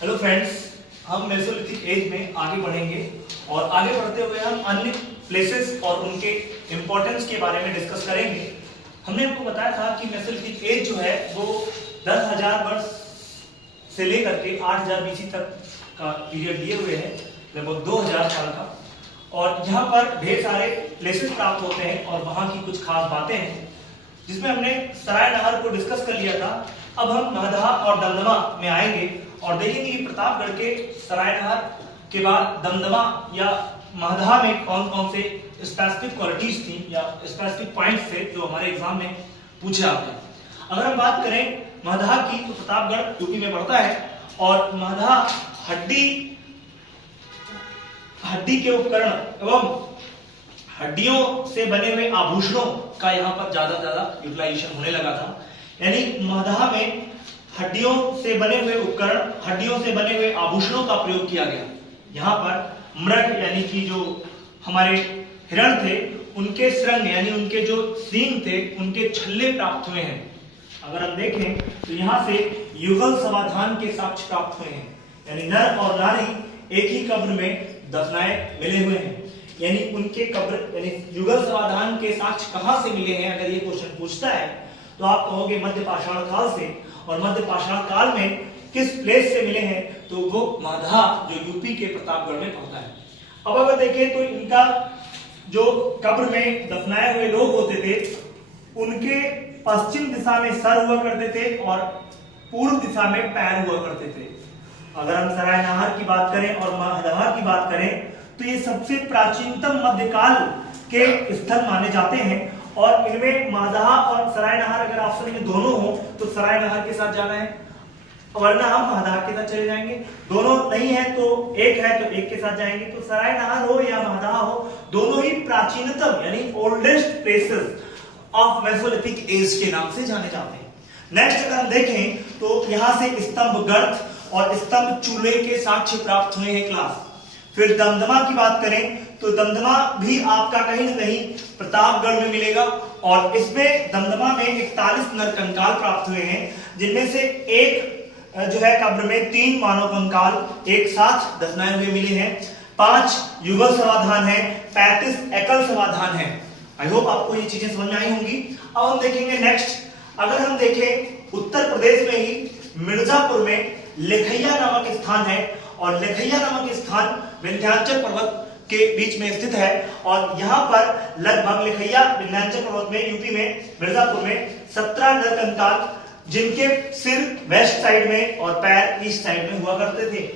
Hello friends, हम Mesolithic as में आगे बढ़ेंगे और आगे बढ़ते हुए हम अन्य प्लेसेस और उनके इम्पोर्टेंस के बारे में डिस्कस करेंगे। हमने आपको बताया था कि मेसोलिथिक एज जो है वो 10,000 वर्ष से लेकर के 8,000 BC तक का पीरियड दिए हुए हैं, लगभग 2,000 साल का। और यहाँ पर ढेर सारे प्लेसेस प्राप्त होते हैं और वहाँ की कुछ खास बातें हैं, जिसमें हमने सराय नहर को डिस्कस कर लिया था। अब हम महदहा और दमदमा में आएंगे और देखेंगे कि प्रतापगढ़ के सराय नहर के बाद दमदमा या महदहा में कौन कौन से स्पेसिफिक क्वालिटीज थी या स्पेसिफिक पॉइंट्स थे जो हमारे एग्जाम में पूछे आते हैं। अगर हम बात करें महदहा की, तो प्रतापगढ़ यूपी में पड़ता है और महदहा हड्डी के उपकरण एवं हड्डियों से बने हुए आभूषणों का यहाँ पर ज्यादा यूटिलाइजेशन होने लगा था। यानी महदहा में हड्डियों से बने हुए उपकरण, हड्डियों से बने हुए आभूषणों का प्रयोग किया गया। यहाँ पर मृग यानी कि जो हमारे हिरण थे, उनके श्रृंग यानी उनके जो सींग थे, उनके छल्ले प्राप्त हुए हैं। अगर हम देखें तो यहाँ से युगल समाधान के साक्ष्य प्राप्त हुए हैं, यानी नर और नारी एक ही कब्र में दफनाए मिले हुए हैं। यानी उनके कब्र यानी युगल समाधान के साक्ष्य कहां से मिले हैं, अगर ये क्वेश्चन पूछता है तो आप कहोगे मध्य पाषाण काल से। और मध्य पाषाण काल में किस प्लेस से मिले हैं, तो वो महदहा जो यूपी के प्रतापगढ़ में पड़ता है। अब अगर देखें तो इनका जो कब्र में दफनाए हुए लोग होते थे, उनके पश्चिम दिशा में सर हुआ करते थे और पूर्व दिशा में पैर हुआ करते थे। अगर हम सराय नहर की बात करें और महदहा की बात करें तो ये सबसे प्राचीनतम मध्यकाल के स्थल माने जाते हैं। और इनमें महदहा और सराय नहर अगर ऑप्शन में दोनों हो तो सराय नहर के साथ जाना है, वरना हम महदहा के साथ चले जाएंगे। दोनों नहीं है तो एक है तो एक के साथ जाएंगे। तो सराय नहर हो या महदहा हो, दोनों ही प्राचीनतम यानी oldest places of Mesolithic as के नाम से जाने जाते हैं। नेक्स्ट अगर हम देखें तो यहाँ से स्तंभ गर्थ और स्तंभ चूल्हे के साक्ष्य प्राप्त हुए हैं क्लास। फिर दमदमा की बात करें तो दमदमा भी आपका कहीं न कहीं प्रतापगढ़ में मिलेगा और इसमें दमदमा में 41 नरकंकाल प्राप्त हुए हैं, जिनमें से एक जो है कब्र में 3 मानव कंकाल एक साथ दफनाए हुए मिले हैं, 5 युगल समाधान है, 35 एकल समाधान है। आई होप आपको ये चीजें समझ में आई होंगी। अब हम देखेंगे नेक्स्ट, अगर हम देखें उत्तर प्रदेश में ही मिर्जापुर में लेखैया नामक स्थान है और लेखैया नामक स्थान विंध्याचल पर्वत के बीच में स्थित है। और यहाँ पर लगभग लेखैया विंध्याचल पर्वत में यूपी में मिर्जापुर में 17 नरकंकाल, जिनके सिर वेस्ट साइड में और पैर ईस्ट साइड में हुआ करते थे।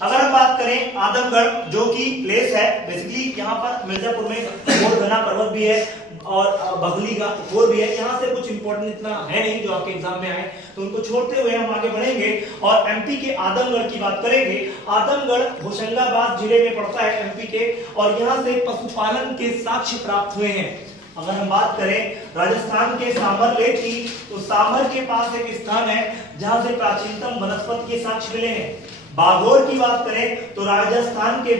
अगर हम बात करें आदमगढ़ जो कि प्लेस है, बेसिकली यहाँ पर मिर्जापुर में घना पर्वत भी है और बगली का घोर भी है। यहाँ से कुछ इंपॉर्टेंट इतना है नहीं जो आपके एग्जाम में आए, तो उनको छोड़ते हुए हम आगे बढ़ेंगे और एमपी के आदमगढ़ की बात करेंगे। आदमगढ़ होशंगाबाद जिले में पड़ता है एमपी के, और यहाँ से पशुपालन के साक्ष्य प्राप्त हुए हैं। अगर हम बात करें राजस्थान के सामर लेक की, तो सामर के पास एक स्थान है जहां से प्राचीनतम वनस्पति के साक्ष्य मिले हैं। बाघोर की बात करें तो राजस्थान के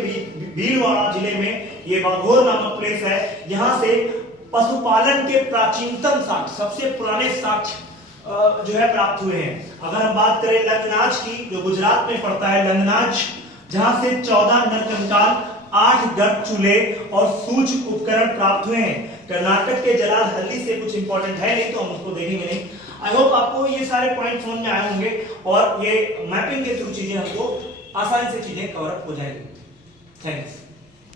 भीलवाड़ा जिले में ये बाघोर नामक प्लेस है, यहाँ से पशुपालन के प्राचीनतम साक्ष्य, सबसे पुराने साक्ष्य जो है प्राप्त हुए हैं। अगर हम बात करें लंगनाच की, जो गुजरात में पड़ता है लंगनाच, जहां से 14 नरकंकाल, 8 गर्भ चूल्हे और सूच उपकरण प्राप्त हुए हैं। कर्नाटक के जलाल हल्दी से कुछ इंपॉर्टेंट है नहीं तो हम उसको देखेंगे नहीं। आई होप आपको ये सारे पॉइंट समझ में आए होंगे और ये मैपिंग के थ्रू चीजें हमको आसानी से चीजें कवर अप हो जाएगी। थैंक्स।